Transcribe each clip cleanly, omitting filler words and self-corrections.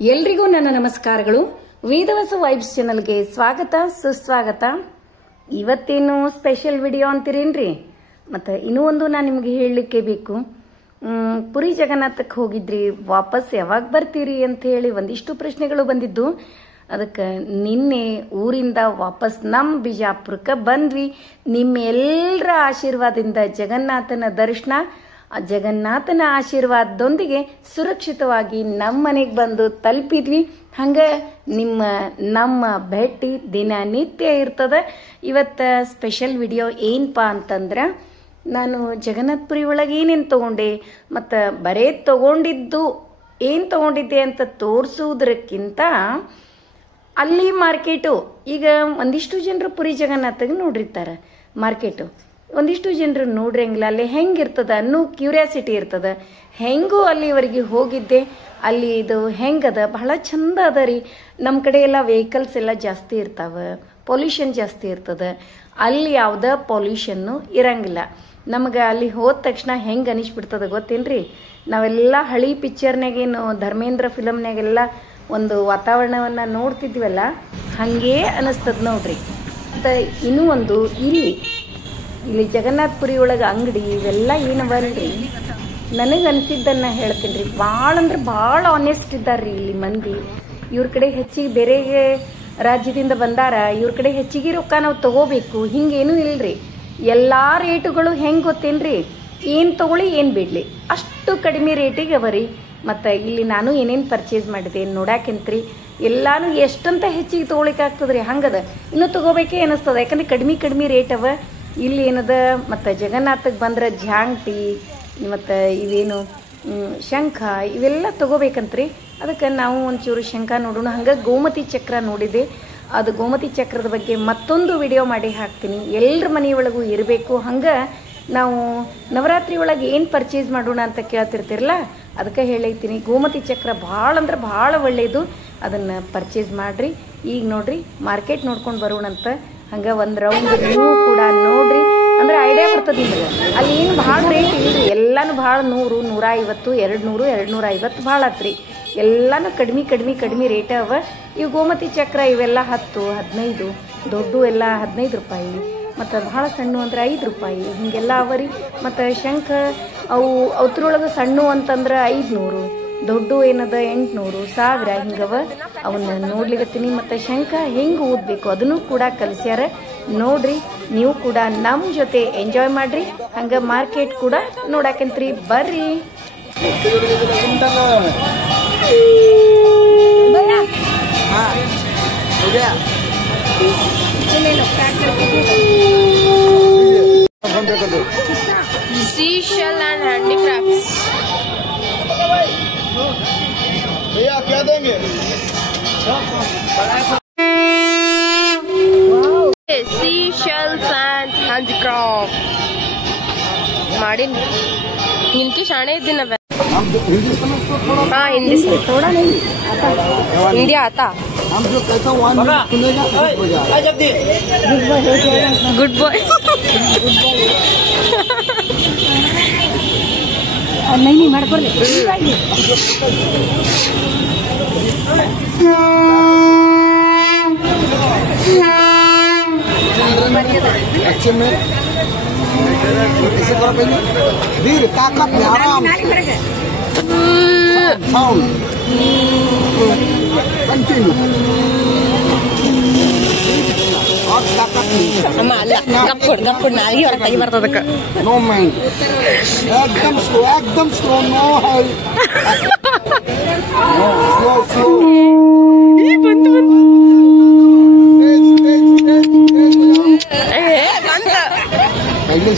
ಎಲ್ರಿಗೂ ನನ್ನ ನಮಸ್ಕಾರಗಳು. ವೇದವಸ ವೈಬ್ಸ್ ಚಾನಲ್ಗೆ ಸ್ವಾಗತ ಸುಸ್ವಾಗತ. ಇವತ್ತೇನು ಸ್ಪೆಷಲ್ ವಿಡಿಯೋ ಅಂತೀರೇನ್ರಿ? ಮತ್ತೆ ಇನ್ನೂ ಒಂದು ನಾನು ನಿಮ್ಗೆ ಹೇಳಲಿಕ್ಕೆ ಬೇಕು. ಪುರಿ ಜಗನ್ನಾಥಕ್ಕೆ ಹೋಗಿದ್ರಿ, ವಾಪಸ್ ಯಾವಾಗ ಬರ್ತೀರಿ ಅಂತ ಹೇಳಿ ಒಂದಿಷ್ಟು ಪ್ರಶ್ನೆಗಳು ಬಂದಿದ್ದು. ಅದಕ್ಕೆ ನಿನ್ನೆ ಊರಿಂದ ವಾಪಸ್ ನಮ್ಮ ಬಿಜಾಪುರಕ್ಕೆ ಬಂದ್ವಿ. ನಿಮ್ಮೆಲ್ಲರ ಆಶೀರ್ವಾದದಿಂದ ಜಗನ್ನಾಥನ ದರ್ಶನ, ಜಗನ್ನಾಥನ ಆಶೀರ್ವಾದದೊಂದಿಗೆ ಸುರಕ್ಷಿತವಾಗಿ ನಮ್ಮ ಮನೆಗೆ ಬಂದು ತಲುಪಿದ್ವಿ. ಹಂಗ ನಮ್ಮ ಭೇಟಿ ದಿನನಿತ್ಯ ಇರ್ತದ. ಇವತ್ತು ಸ್ಪೆಷಲ್ ವಿಡಿಯೋ ಏನಪ್ಪಾ ಅಂತಂದ್ರೆ, ನಾನು ಜಗನ್ನಾಥಪುರಿ ಒಳಗೆ ಏನೇನು ತಗೊಂಡೆ ಮತ್ತು ಬರೇ ತಗೊಂಡಿದ್ದು ಏನು ತಗೊಂಡಿದ್ದೆ ಅಂತ ತೋರಿಸುವುದಕ್ಕಿಂತ ಅಲ್ಲಿ ಮಾರ್ಕೆಟು, ಈಗ ಒಂದಿಷ್ಟು ಜನರು ಪುರಿ ಜಗನ್ನಾಥಗೆ ನೋಡಿರ್ತಾರೆ ಮಾರ್ಕೆಟು, ಒಂದಿಷ್ಟು ಜನರು ನೋಡ್ರಂಗಿಲ್ಲ ಅಲ್ಲಿ ಹೆಂಗಿರ್ತದ ಅನ್ನೋ ಕ್ಯೂರಿಯಾಸಿಟಿ ಇರ್ತದ. ಹೆಂಗೂ ಅಲ್ಲಿವರೆಗೆ ಹೋಗಿದ್ದೆ, ಅಲ್ಲಿ ಇದು ಹೆಂಗದ, ಬಹಳ ಚಂದ ಅದ ರೀ. ನಮ್ಮ ಕಡೆ ಎಲ್ಲ ವೆಹಿಕಲ್ಸ್ ಎಲ್ಲ ಜಾಸ್ತಿ ಇರ್ತಾವ, ಪೊಲ್ಯೂಷನ್ ಜಾಸ್ತಿ ಇರ್ತದ. ಅಲ್ಲಿ ಯಾವುದೇ ಪೊಲ್ಯೂಷನ್ನು ಇರಂಗಿಲ್ಲ. ನಮಗೆ ಅಲ್ಲಿ ಹೋದ ತಕ್ಷಣ ಹೆಂಗೆ ಅನಿಸ್ಬಿಡ್ತದ ಗೊತ್ತೇನ್ರಿ? ನಾವೆಲ್ಲ ಹಳಿ ಪಿಕ್ಚರ್ನಾಗೇನು ಧರ್ಮೇಂದ್ರ ಫಿಲಮ್ನಾಗೆಲ್ಲ ಒಂದು ವಾತಾವರಣವನ್ನು ನೋಡ್ತಿದ್ವಲ್ಲ, ಹಾಗೇ ಅನಿಸ್ತದ ನೋಡ್ರಿ. ಮತ್ತು ಇನ್ನೂ ಒಂದು, ಇಲ್ಲಿ ಜಗನ್ನಾಥಪುರಿ ಒಳಗೆ ಅಂಗಡಿ ಇವೆಲ್ಲ ಏನವಲ್ರಿ, ನನಗೆ ಅನಿಸಿದ್ದನ್ನು ಹೇಳ್ತೀನಿ ರೀ. ಭಾಳ ಅಂದ್ರೆ ಭಾಳ ಆನೆಸ್ಟ್ ಇದ್ದಾರೆ ರೀ ಇಲ್ಲಿ ಮಂದಿ. ಇವ್ರ ಕಡೆ ಹೆಚ್ಚಿಗೆ ಬೇರೆ ರಾಜ್ಯದಿಂದ ಬಂದಾರ, ಇವ್ರ ಕಡೆ ಹೆಚ್ಚಿಗೆ ರೊಕ್ಕ ನಾವು ತಗೋಬೇಕು ಹಿಂಗೇನೂ ಇಲ್ರಿ. ಎಲ್ಲ ರೇಟುಗಳು ಹೆಂಗೆ ಗೊತ್ತೇನ್ರಿ? ಏನು ತಗೊಳ್ಳಿ ಏನು ಬಿಡಲಿ ಅಷ್ಟು ಕಡಿಮೆ ರೇಟಿಗೆ ಅವ ರೀ. ಮತ್ತು ಇಲ್ಲಿ ನಾನು ಏನೇನು ಪರ್ಚೇಸ್ ಮಾಡಿದೆ ನೋಡಾಕೆಂತ್ರಿ, ಎಲ್ಲಾನು ಎಷ್ಟಂತ ಹೆಚ್ಚಿಗೆ ತೊಗೊಳಿಕ್ಕೆ ಆಗ್ತದ್ರಿ. ಹಂಗದ ಇನ್ನೂ ತಗೋಬೇಕೇ ಅನಿಸ್ತದ, ಯಾಕಂದ್ರೆ ಕಡಿಮೆ ರೇಟ್ ಅವ ಇಲ್ಲಿ ಏನದ. ಮತ್ತು ಜಗನ್ನಾಥಕ್ಕೆ ಬಂದ್ರೆ ಜಾಂಗ್ಟಿ ಮತ್ತು ಇವೇನು ಶಂಖ ಇವೆಲ್ಲ ತಗೋಬೇಕಂತ್ರಿ. ಅದಕ್ಕೆ ನಾವು ಒಂಚೂರು ಶಂಖ ನೋಡೋಣ. ಹಂಗೆ ಗೋಮತಿ ಚಕ್ರ ನೋಡಿದೆ, ಅದು ಗೋಮತಿ ಚಕ್ರದ ಬಗ್ಗೆ ಮತ್ತೊಂದು ವಿಡಿಯೋ ಮಾಡಿ ಹಾಕ್ತೀನಿ. ಎಲ್ಲರ ಮನೆಯೊಳಗೂ ಇರಬೇಕು. ಹಂಗೆ ನಾವು ನವರಾತ್ರಿ ಒಳಗೆ ಏನು ಪರ್ಚೇಸ್ ಮಾಡೋಣ ಅಂತ ಕೇಳ್ತಿರ್ತಿರಲ್ಲ, ಅದಕ್ಕೆ ಹೇಳೈತೀನಿ. ಗೋಮತಿ ಚಕ್ರ ಭಾಳ ಅಂದ್ರೆ ಭಾಳ ಒಳ್ಳೆಯದು, ಅದನ್ನು ಪರ್ಚೇಸ್ ಮಾಡಿರಿ. ಈಗ ನೋಡ್ರಿ ಮಾರ್ಕೆಟ್ ನೋಡ್ಕೊಂಡು ಬರೋಣಂತ. ಹಂಗೆ ಒಂದು ರೌಂಡ್ ನೀವು ಕೂಡ ನೋಡ್ರಿ, ಅಂದ್ರೆ ಐಡಿಯಾ ಬರ್ತದೆ ನಿಮಗೆ. ಅಲ್ಲಿ ಏನು ಭಾಳ ರೇಟ್ ಇಲ್ರಿ, ಎಲ್ಲಾನು ಭಾಳ 100, 150, 200, 250 ಭಾಳ ಆತ್ರಿ. ಎಲ್ಲಾನು ಕಡಿಮೆ ರೇಟ್ ಅವ. ಇವು ಗೋಮತಿ ಚಕ್ರ ಇವೆಲ್ಲ 10, 15, ದೊಡ್ಡ ಎಲ್ಲ 15 ರೂಪಾಯಿ, ಮತ್ತು ಭಾಳ ಸಣ್ಣ ಅಂದ್ರೆ 5 ರೂಪಾಯಿ ಹಿಂಗೆಲ್ಲ ಅವ ರೀ. ಮತ್ತು ಶಂಖ ಅವತ್ರೊಳಗೆ ಸಣ್ಣ ಅಂತಂದ್ರೆ 500, ದೊಡ್ಡ ಏನದ 800, 1000 ಹಿಂಗವ. ಅವನ್ನ ನೋಡ್ಲಿಕತ್ತೀನಿ. ಮತ್ತು ಶಂಖ ಹೆಂಗೆ ಊದಬೇಕು ಅದನ್ನು ಕೂಡ ಕಲಿಸ್ಯಾರ. ನೋಡ್ರಿ, ನೀವು ಕೂಡ ನಮ್ಮ ಜೊತೆ ಎಂಜಾಯ್ ಮಾಡ್ರಿ. ಹಂಗೆ ಮಾರ್ಕೆಟ್ ಕೂಡ ನೋಡಾಕಂತ್ರಿ, ಬರ್ರಿ. Seashell and handicrafts. भैया क्या देंगे? Seashells and handicrafts. ಮಾಡಿನ್ इनके शाणे दिन अब हम हिंदी समझते थोड़ा? हाँ हिंदी थोड़ा नहीं हिंदी आता. हम जो कहता हूँ सुनेगा गुड बॉय. नहीं ಮಾಡ್ಕೊಳ್ಳಿ. अच्छे में कैसे करो पहले धीरे ताकत में आराम साउंड कंटिन्यू और ताकत ಅಮ್ಮ ಅಲ್ಲ ಗಪ್ಪುಡ್ ನಾಲ್ಗೆ ಹೊರ ಕೈ ಬರ್ತದಕ್ಕೆ. नो माइंड एकदम स्लो नो है स्लो ಬಂತು पहले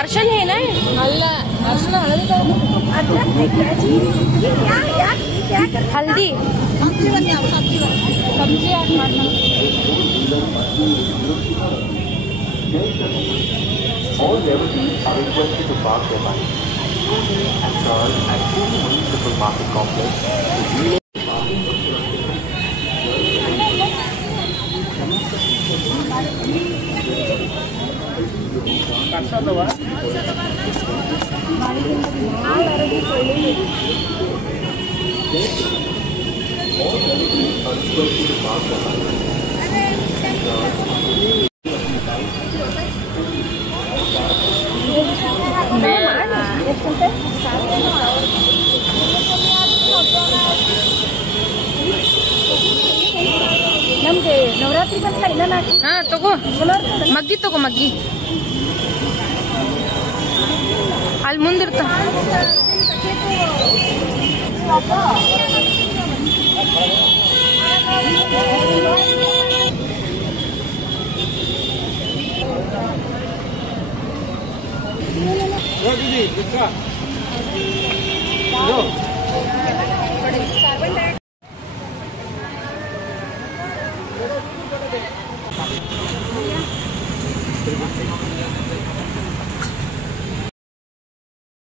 अर्शन है ना अल्ला अर्शन हल्दी सब्जी All devotees are requested to park their bikes and cars at the municipal market complex to relay parking for ನಮ್ಗೆ ನವರಾತ್ರಿ ಬಂತ ಇಲ್ಲ ಹಾ ತಗೋ ಮಗ್ಗಿ ತಗೋ ಮಗ್ಗಿ ಅಲ್ಲಿ ಮುಂದಿರ್ತ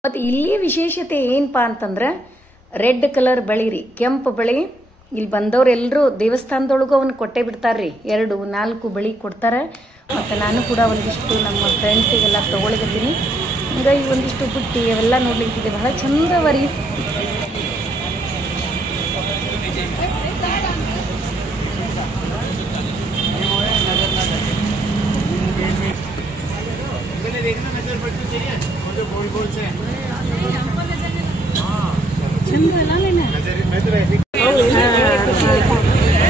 ಮತ್ತೆ ಇಲ್ಲಿ ವಿಶೇಷತೆ ಏನಪ್ಪಾ ಅಂತಂದ್ರೆ ರೆಡ್ ಕಲರ್ ಬಳಿ ರೀ, ಕೆಂಪು ಬಳಿ. ಇಲ್ಲಿ ಬಂದವ್ರೆಲ್ಲರೂ ದೇವಸ್ಥಾನದೊಳಗೂ ಅವನ್ನ ಕೊಟ್ಟೆ ಬಿಡ್ತಾರ್ರಿ, 2-4 ಬಳಿ ಕೊಡ್ತಾರ. ಮತ್ತೆ ನಾನು ಕೂಡ ಒಂದಿಷ್ಟು ನಮ್ಮ ಫ್ರೆಂಡ್ಸಿಗೆಲ್ಲ ತಗೊಳಿದ್ದೀನಿ. ಹಂಗಾಗಿ ಒಂದಿಷ್ಟು ಬುಟ್ಟಿ ಅವೆಲ್ಲ ನೋಡ್ಲಿಕ್ಕಿದೆ, ಬಹಳ ಚಂದವರಿ.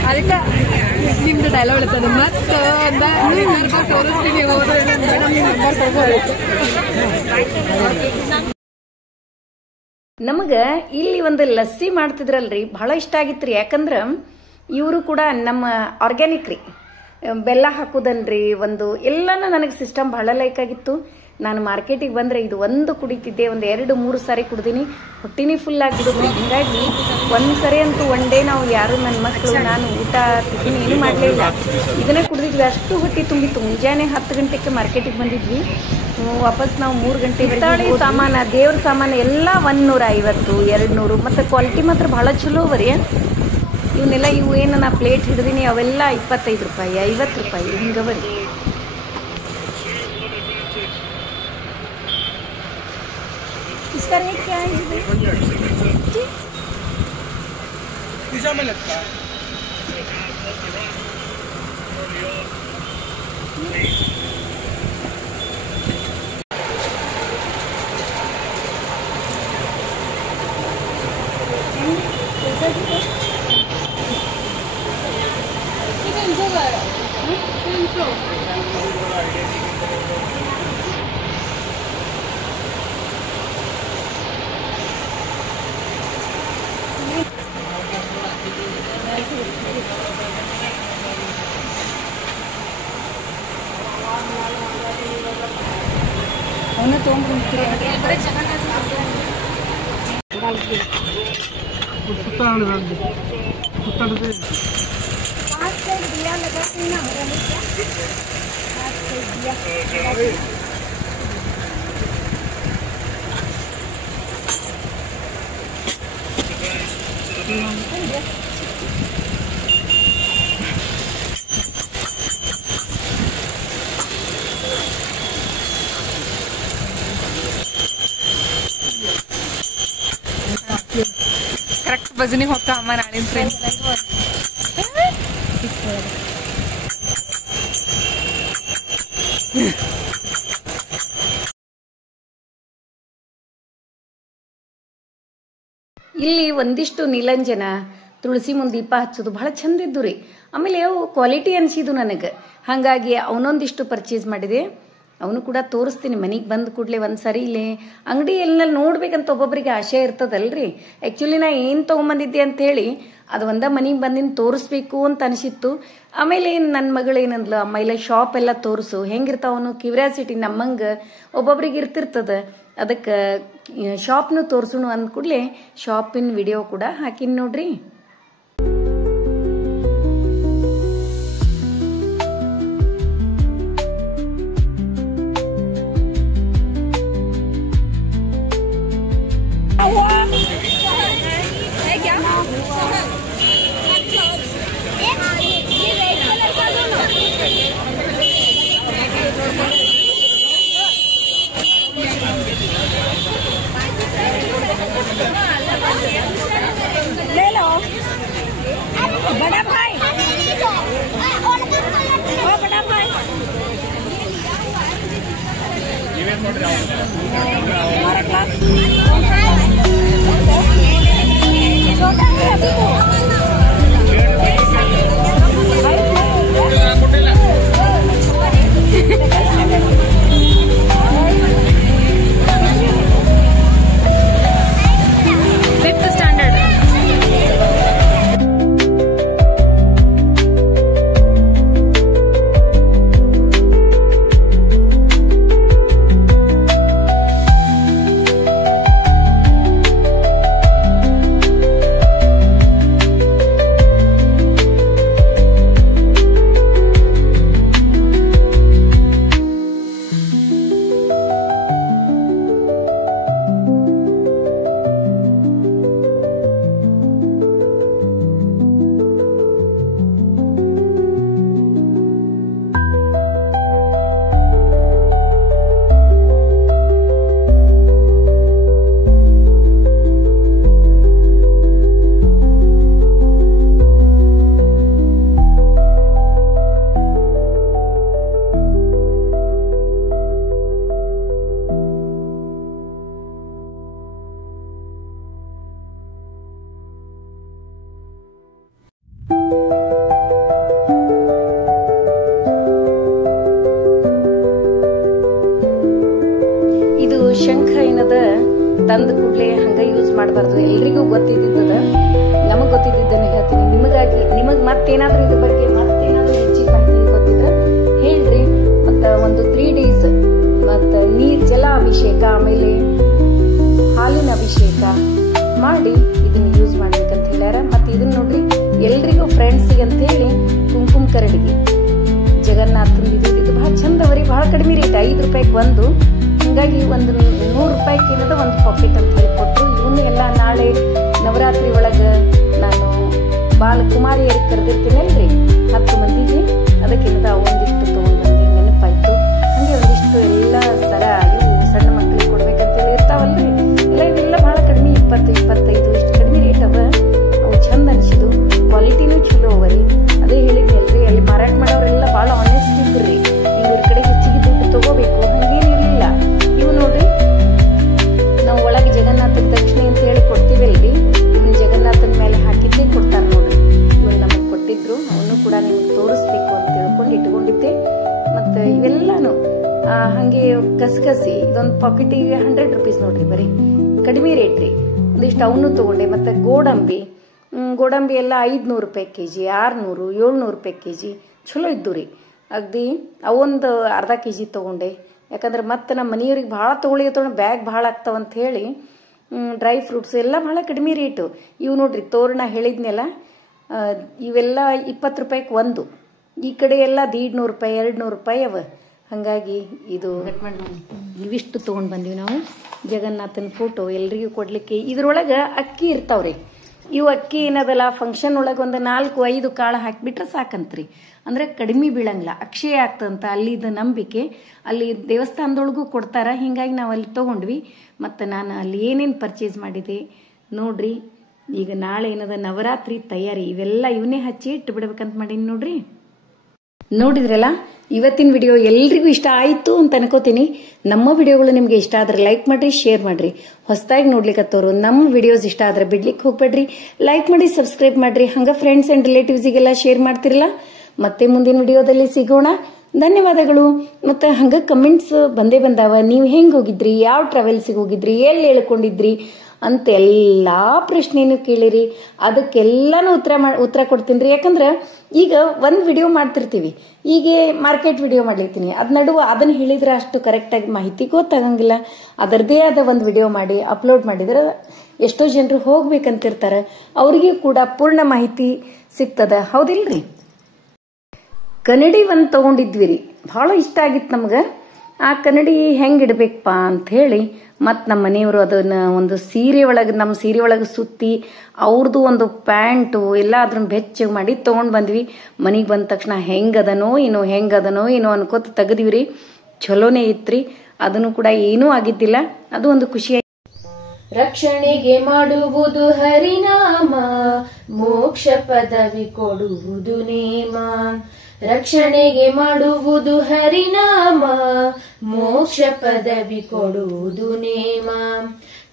ಅದಕ್ಕೆ ನಿಮ್ದು ಡೈಲಾಗ್ ಹೇಳ್ತದೆ ಮತ್ತೆ ತೋರಿಸ್ತೀನಿ. ನಮಗ ಇಲ್ಲಿ ಒಂದು ಲಸ್ಸಿ ಮಾಡ್ತಿದ್ರಲ್ರಿ, ಬಹಳ ಇಷ್ಟ ಆಗಿತ್ರಿ. ಯಾಕಂದ್ರ ಇವರು ಕೂಡ ನಮ್ಮ ಆರ್ಗ್ಯಾನಿಕ್ ರೀ, ಬೆಲ್ಲ ಹಾಕುದನ್ರಿ ಒಂದು ಎಲ್ಲಾನು ನನಗೆ ಸಿಸ್ಟಮ್ ಬಹಳ ಲೈಕ್ ಆಗಿತ್ತು. ನಾನು ಮಾರ್ಕೆಟಿಗೆ ಬಂದ್ರೆ ಇದು ಒಂದು ಕುಡಿತಿದ್ದೆ, ಒಂದು 2-3 ಸಾರಿ ಕುಡ್ದೀನಿ, ಹೊಟ್ಟಿನಿ ಫುಲ್ ಆಗಿಬಿಡುದ್ರಿ. ಹಿಂಗಾಗಿ ಒಂದ್ಸರಿ ಅಂತೂ ಒನ್ ಡೇ ನಾವು ಯಾರು ನನ್ನ ಮಕ್ಕಳು ನಾನು ಊಟ ಟಿಫಿನ್ ಏನು ಮಾಡಲೇ ಇಲ್ಲ, ಇದನ್ನೇ ಕುಡಿದಿದ್ವಿ. ಅಷ್ಟು ಹೊಟ್ಟಿ ತುಂಬಿತ್ತು. ಮುಂಜಾನೆ 10 ಗಂಟೆಗೆ ಮಾರ್ಕೆಟಿಗೆ ಬಂದಿದ್ವಿ, ವಾಪಸ್ ನಾವು 3 ಗಂಟೆ. ಹಿತ್ತಾಳಿ ಸಾಮಾನ, ದೇವ್ರ ಸಾಮಾನು ಎಲ್ಲ 150-200, ಮತ್ತೆ ಕ್ವಾಲಿಟಿ ಮಾತ್ರ ಬಹಳ ಚಲೋ ಬರೀ. ಇವನ್ನೆಲ್ಲ ಇವು ಏನು ನಾ ಪ್ಲೇಟ್ ಹಿಡಿದೀನಿ ಅವೆಲ್ಲ 25 ರೂಪಾಯಿ 50 ರೂಪಾಯಿ ಹಿಂಗವರಿ. इसका रेट क्या है? पिज़्ज़ा में लगता है। ಅವನ್ನ ತೊಗೊಂಡ್ಬಿಡ್ತೀರಿ. ಕರೆಕ್ಟ್ ಬಜನಿಗೆ ಹೋಗ್ತಾ ಅಮ್ಮ ನಾಳಿನ ಫ್ರೆಂಡ್. ಇಲ್ಲಿ ಒಂದಿಷ್ಟು ನೀಲಂಜನ ತುಳಸಿ ಮುಂದೆ ದೀಪ ಹಚ್ಚೋದು ಬಹಳ ಚಂದ ಇದ್ದು ರೀ. ಆಮೇಲೆ ಅವು ಕ್ವಾಲಿಟಿ ಅನಿಸಿದ್ದು ನನಗೆ, ಹಾಗಾಗಿ ಅವನೊಂದಿಷ್ಟು ಪರ್ಚೇಸ್ ಮಾಡಿದೆ. ಅವನು ಕೂಡ ತೋರಿಸ್ತೀನಿ ಮನೆಗೆ ಬಂದ ಕೂಡಲೇ ಒಂದ್ಸರಿ. ಇಲ್ಲಿ ಅಂಗಡಿ ಎಲ್ಲಿ ನೋಡ್ಬೇಕಂತ ಒಬ್ಬೊಬ್ಬರಿಗೆ ಆಸೆ ಇರ್ತದಲ್ರಿ. ಆ್ಯಕ್ಚುಲಿ ನಾ ಏನು ತೊಗೊಂಬಂದಿದ್ದೆ ಅಂತ ಹೇಳಿ ಅದು ಒಂದ ಮನೆಗೆ ಬಂದಿನ ತೋರಿಸ್ಬೇಕು ಅಂತ ಅನಿಸಿತ್ತು. ಆಮೇಲೆ ನನ್ನ ಮಗಳು ಏನಂದ್ಲು, ಅಮ್ಮ ಇಲ್ಲ ಶಾಪ್ ಎಲ್ಲ ತೋರಿಸು ಹೆಂಗಿರ್ತಾವನು ಕ್ಯೂರಿಯಾಸಿಟಿ ನಮ್ಮಂಗೆ ಒಬ್ಬೊಬ್ರಿಗೆ ಇರ್ತಿರ್ತದ, ಅದಕ್ಕೆ ಶಾಪ್ನು ತೋರಿಸೋಣ ಅಂದ ಕೂಡಲೇ ಶಾಪಿನ ವಿಡಿಯೋ ಕೂಡ ಹಾಕಿನಿ ನೋಡ್ರಿ. ले लो बड़ा भाई, ओ बड़ा भाई हमारा क्लास छोटा है अभी फिफ्थ स्टैंडर्ड है. ಇದು ಶಂಖ ಏನದ ತಂದ ಕೂಡಲೇ ಹಂಗ ಯೂಸ್ ಮಾಡಬಾರ್ದು. ಎಲ್ರಿಗೂ ಗೊತ್ತಿದ್ದದ, ನಮಗ್ ಗೊತ್ತಿದ್ದನ್ನು ಹೇಳ್ತೀನಿ. ನಿಮಗ್ ಮತ್ತೇನಾದ್ರೂ ಇದ್ರ ಬಗ್ಗೆ ಮತ್ತೇನಾದ್ರೂ ಹೆಚ್ಚಿಗೆ ಮಾಹಿತಿ ಗೊತ್ತಿದ್ರ ಹೇಳ್ರಿ. ಮತ್ತ ಒಂದು 3 days ಮತ್ತ ಜಲ ಅಭಿಷೇಕ ಆಮೇಲೆ ಹಾಲಿನ ಅಭಿಷೇಕ ಮಾಡಿ ಇದನ್ನ ಯೂಸ್ ಮಾಡ್ಬೇಕಂತ ಹೇಳ್ಯಾರ. ಮತ್ತೆ ಇದನ್ನ ನೋಡ್ರಿ ಎಲ್ರಿಗೂ ಫ್ರೆಂಡ್ಸಿಗೆ ಅಂತ ಹೇಳಿ ಕುಂಕುಮ ಕರಡಿಗೆ ಜಗನ್ನಾಥನ್ ಇದು ಬಹಳ ಚಂದ ಅವರಿ. ಬಹಳ ಕಡಿಮೆ ರೇಟ್, 5 ರೂಪಾಯಿಗೆ ಒಂದು. ಹಿಂಗಾಗಿ ಒಂದು 100 ರೂಪಾಯಿಗೆ ಏನದ ಒಂದು ಪಾಕೆಟ್ ಅಂತ ಹೇಳಿ ಕೊಟ್ಟರು. ಇವನು ಎಲ್ಲ ನಾಳೆ ನವರಾತ್ರಿ ಒಳಗೆ ನಾನು ಬಾಲಕುಮಾರಿಯರಿಗೆ ಕರೆದಿರ್ತೀನಲ್ರಿ 10 ಮಂದಿಗೆ, ಅದಕ್ಕೇನದ ಒಂದಿಷ್ಟು ತಗೊಂಡು ಬಂದು ನೆನಪಾಯ್ತು. ಹಂಗೆ ಒಂದಿಷ್ಟು ಎಲ್ಲ ಸರ ಇವು ಸಣ್ಣ ಮಕ್ಕಳಿಗೆ ಕೊಡ್ಬೇಕಂತೇಳಿ ಇರ್ತಾವಲ್ರಿ. ಇಲ್ಲ ಇವೆಲ್ಲ ಬಹಳ ಕಡಿಮೆ 20, 25 ಇಷ್ಟು ಕಡಿಮೆ ರೇಟ್ ಅವ. ಅವು ಚಂದ ಅನಿಸಿದು, ಕ್ವಾಲಿಟಿನೂ ಚಲೋ ಅವರಿ. ಅದೇ ಹೇಳಿದ್ನಲ್ರಿ, ಅಲ್ಲಿ ಮಾರಾಟ ಮಾಡೋರೆಲ್ಲ ಬಹಳ ಆನೆಸ್ಟ್ ಇದ್ರಿ. ಇವ್ರ ಕಡೆ ಹೆಚ್ಚಿಗೆ ದುಡ್ಡು ತಗೋಬೇಕು ಹಂಗೇನಿರಲಿಲ್ಲ. ಇವು ನೋಡ್ರಿ ನಾವು ಒಳಗೆ ಜಗನ್ನಾಥನ ದಕ್ಷಿಣೆ ಅಂತ ಹೇಳಿ ಕೊಡ್ತೀವಲ್ರಿ, ಇವನ್ ಜಗನ್ನಾಥನ ಮೇಲೆ ಹಾಕಿದ್ದೇ ಕೊಡ್ತಾರ ನೋಡ್ರಿ. ಇವನ್ ನಮಗ್ ಕೊಟ್ಟಿದ್ರು, ಅವನು ಕೂಡ ನಿಮ್ಗೆ ತೋರಿಸ್ಬೇಕು ಅಂತ ತಿಳ್ಕೊಂಡು ಇಟ್ಕೊಂಡಿದ್ದೆ. ಮತ್ತೆ ಇವೆಲ್ಲಾನು ಹಂಗೆ ಕಸಕಸಿ ಇದೊಂದು ಪಾಕೆಟಿಗೆ 100 ರೂಪೀಸ್ ನೋಡ್ರಿ, ಬರೀ ಕಡಿಮೆ ರೇಟ್ ರೀ. ಒಂದಿಷ್ಟು ಅವನು ತಗೊಂಡೆ. ಮತ್ತೆ ಗೋಡಂಬಿ ಎಲ್ಲ 500 ರೂಪಾಯಿ ಕೆಜಿ, 600, 700 ರೂಪಾಯಿ ಕೆಜಿ ಚಲೋ ಇದ್ದು ರೀ. ಅಗದಿ ಅವೊಂದು ಅರ್ಧ ಕೆಜಿ ತಗೊಂಡೆ. ಯಾಕಂದ್ರೆ ಮತ್ತೆ ನಮ್ಮ ಮನೆಯವ್ರಿಗೆ ಭಾಳ ತೊಗೊಳ್ಳಿ ಬ್ಯಾಗ್ ಭಾಳ ಆಗ್ತಾವಂತ ಹೇಳಿ ಡ್ರೈ ಫ್ರೂಟ್ಸ್ ಎಲ್ಲ ಭಾಳ ಕಡಿಮೆ ರೇಟು. ಇವು ನೋಡ್ರಿ ತೋರಣ ಹೇಳಿದ್ನೆಲ್ಲ, ಇವೆಲ್ಲ 20 ರೂಪಾಯಿಗೆ ಒಂದು. ಈ ಕಡೆ ಎಲ್ಲ 150 ರೂಪಾಯಿ 200 ರೂಪಾಯಿ ಅವ. ಹಾಗಾಗಿ ಇದು ಇವಿಷ್ಟು ತೊಗೊಂಡು ಬಂದೀವಿ ನಾವು. ಜಗನ್ನಾಥನ ಫೋಟೋ ಎಲ್ರಿಗೂ ಕೊಡ್ಲಿಕ್ಕೆ. ಇದ್ರೊಳಗೆ ಅಕ್ಕಿ ಇರ್ತಾವ್ರಿ. ಇವು ಅಕ್ಕಿ ಏನದಲ್ಲ ಫಂಕ್ಷನ್ ಒಳಗೆ ಒಂದು 4-5 ಕಾಳು ಹಾಕಿಬಿಟ್ರೆ ಸಾಕಂತ್ರಿ. ಅಂದ್ರೆ ಕಡಿಮೆ ಬೀಳಂಗಿಲ್ಲ, ಅಕ್ಷಯ ಆಗ್ತದಂತ ಅಲ್ಲಿದ ನಂಬಿಕೆ. ಅಲ್ಲಿ ದೇವಸ್ಥಾನದೊಳಗೂ ಕೊಡ್ತಾರ. ಹಿಂಗಾಗಿ ನಾವು ಅಲ್ಲಿ ತೊಗೊಂಡ್ವಿ. ಮತ್ತು ನಾನು ಅಲ್ಲಿ ಏನೇನು ಪರ್ಚೇಸ್ ಮಾಡಿದೆ ನೋಡ್ರಿ. ಈಗ ನಾಳೆ ಏನದ ನವರಾತ್ರಿ ತಯಾರಿ, ಇವೆಲ್ಲ ಇವನ್ನೇ ಹಚ್ಚಿ ಇಟ್ಟು ಬಿಡ್ಬೇಕಂತ ಮಾಡೀನಿ ನೋಡ್ರಿ. ನೋಡಿದ್ರಲ್ಲ, ಇವತ್ತಿನ ವಿಡಿಯೋ ಎಲ್ರಿಗೂ ಇಷ್ಟ ಆಯಿತು ಅಂತ ಅನ್ಕೋತೀನಿ. ನಮ್ಮ ವಿಡಿಯೋಗಳು ನಿಮ್ಗೆ ಇಷ್ಟ ಆದ್ರೆ ಲೈಕ್ ಮಾಡ್ರಿ, ಶೇರ್ ಮಾಡ್ರಿ. ಹೊಸದಾಗಿ ನೋಡ್ಲಿಕ್ಕತ್ತವ್ರು ನಮ್ಮ ವಿಡಿಯೋಸ್ ಇಷ್ಟ ಆದ್ರೆ ಬಿಡ್ಲಿಕ್ಕೆ ಹೋಗ್ಬೇಡ್ರಿ. ಲೈಕ್ ಮಾಡಿ, ಸಬ್ಸ್ಕ್ರೈಬ್ ಮಾಡ್ರಿ. ಹಂಗ ಫ್ರೆಂಡ್ಸ್ ಅಂಡ್ ರಿಲೇಟಿವ್ಸಿಗೆಲ್ಲ ಶೇರ್ ಮಾಡ್ತಿರಲ್ಲ. ಮತ್ತೆ ಮುಂದಿನ ವಿಡಿಯೋದಲ್ಲಿ ಸಿಗೋಣ. ಧನ್ಯವಾದಗಳು. ಮತ್ತೆ ಹಂಗ ಕಮೆಂಟ್ಸ್ ಬಂದೇ ಬಂದಾವ. ನೀವು ಹೆಂಗ್ ಹೋಗಿದ್ರಿ, ಯಾವ ಟ್ರಾವೆಲ್ಸಿಗೆ ಹೋಗಿದ್ರಿ, ಎಲ್ಲಿ ಹೇಳ್ಕೊಂಡಿದ್ರಿ ಅಂತ ಎಲ್ಲಾ ಪ್ರಶ್ನೆನೂ ಕೇಳಿರಿ. ಅದಕ್ಕೆಲ್ಲಾನು ಉತ್ತರ ಕೊಡ್ತೀನಿ. ಯಾಕಂದ್ರೆ ಈಗ ಒಂದ್ ವಿಡಿಯೋ ಮಾಡ್ತಿರ್ತೀವಿ, ಈಗ ಮಾರ್ಕೆಟ್ ವಿಡಿಯೋ ಮಾಡ್ಲಿರ್ತೀನಿ, ಅದ್ ನಡುವ ಅದನ್ನ ಹೇಳಿದ್ರೆ ಅಷ್ಟು ಕರೆಕ್ಟಾಗಿ ಮಾಹಿತಿ ಗೊತ್ತಾಗಂಗಿಲ್ಲ. ಅದರದೇ ಆದ ಒಂದು ವಿಡಿಯೋ ಮಾಡಿ ಅಪ್ಲೋಡ್ ಮಾಡಿದ್ರೆ ಎಷ್ಟೋ ಜನರು ಹೋಗ್ಬೇಕಂತಿರ್ತಾರೆ, ಅವ್ರಿಗೆ ಕೂಡ ಪೂರ್ಣ ಮಾಹಿತಿ ಸಿಗ್ತದ. ಹೌದಿಲ್ರಿ? ಕನ್ನಡಿ ಒಂದ್ ತಗೊಂಡಿದ್ವಿ ರೀ, ಬಹಳ ಇಷ್ಟ ಆಗಿತ್ತು ನಮ್ಗ. ಆ ಕನ್ನಡಿ ಹೆಂಗ್ ಇಡ್ಬೇಕಪ್ಪ ಅಂತ ಹೇಳಿ ಮತ್ ನಮ್ಮ ಮನೆಯವರು ಅದನ್ನ ಒಂದು ಸೀರೆ ಒಳಗೆ, ನಮ್ಮ ಸೀರೆ ಒಳಗೆ ಸುತ್ತಿ ಅವ್ರದ್ದು ಒಂದು ಪ್ಯಾಂಟು ಎಲ್ಲ ಅದನ್ನ ಬೆಚ್ಚಗೆ ಮಾಡಿ ತಗೊಂಡ್ ಬಂದ್ವಿ. ಮನಿಗ್ ಬಂದ ತಕ್ಷಣ ಹೆಂಗದನೋ ಏನೋ ಅನ್ಕೋತ ತೆಗದಿವ್ರಿ. ಚಲೋನೇ ಇತ್ರಿ. ಅದನ್ನು ಕೂಡ ಏನೂ ಆಗಿದ್ದಿಲ್ಲ. ಅದು ಒಂದು ಖುಷಿ. ರಕ್ಷಣೆಗೆ ಮಾಡುವುದು ಹರಿನಾಮ, ಮೋಕ್ಷ ಪದವಿ ಕೊಡುವುದು ನೇಮ. ರಕ್ಷಣೆಗೆ ಮಾಡುವುದು ಹರಿನಾಮ, ಮೋಕ್ಷ ಪದವಿ ಕೊಡುವುದು ನೇಮ.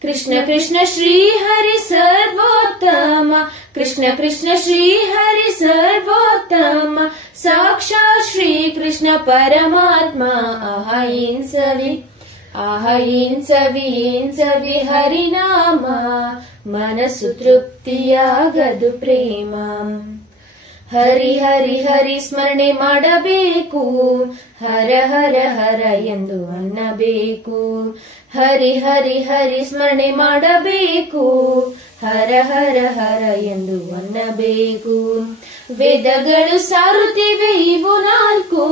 ಕೃಷ್ಣ ಕೃಷ್ಣ ಶ್ರೀ ಹರಿ ಸರ್ವೋತ್ತಮ, ಕೃಷ್ಣ ಕೃಷ್ಣ ಶ್ರೀ ಹರಿ ಸರ್ವೋತ್ತಮ. ಸಾಕ್ಷಾತ್ ಶ್ರೀ ಕೃಷ್ಣ ಪರಮಾತ್ಮ. ಅಹಿಂಸವಿ ಅಹಿಂಸವಿ ಹರಿನಾಮ, ಮನಸ್ಸು ತೃಪ್ತಿಯಾಗದು ಪ್ರೇಮ. ಹರಿ ಹರಿ ಹರಿ ಸ್ಮರಣೆ ಮಾಡಬೇಕು, ಹರ ಹರ ಹರ ಎಂದು ಅನ್ನಬೇಕು. ಹರಿ ಹರಿ ಹರಿ ಸ್ಮರಣೆ ಮಾಡಬೇಕು, ಹರ ಹರ ಹರ ಎಂದು ಅನ್ನಬೇಕು. ವೇದಗಳು ಸಾರುತ್ತಿವೆ ಇವು ನಾಲ್ಕು.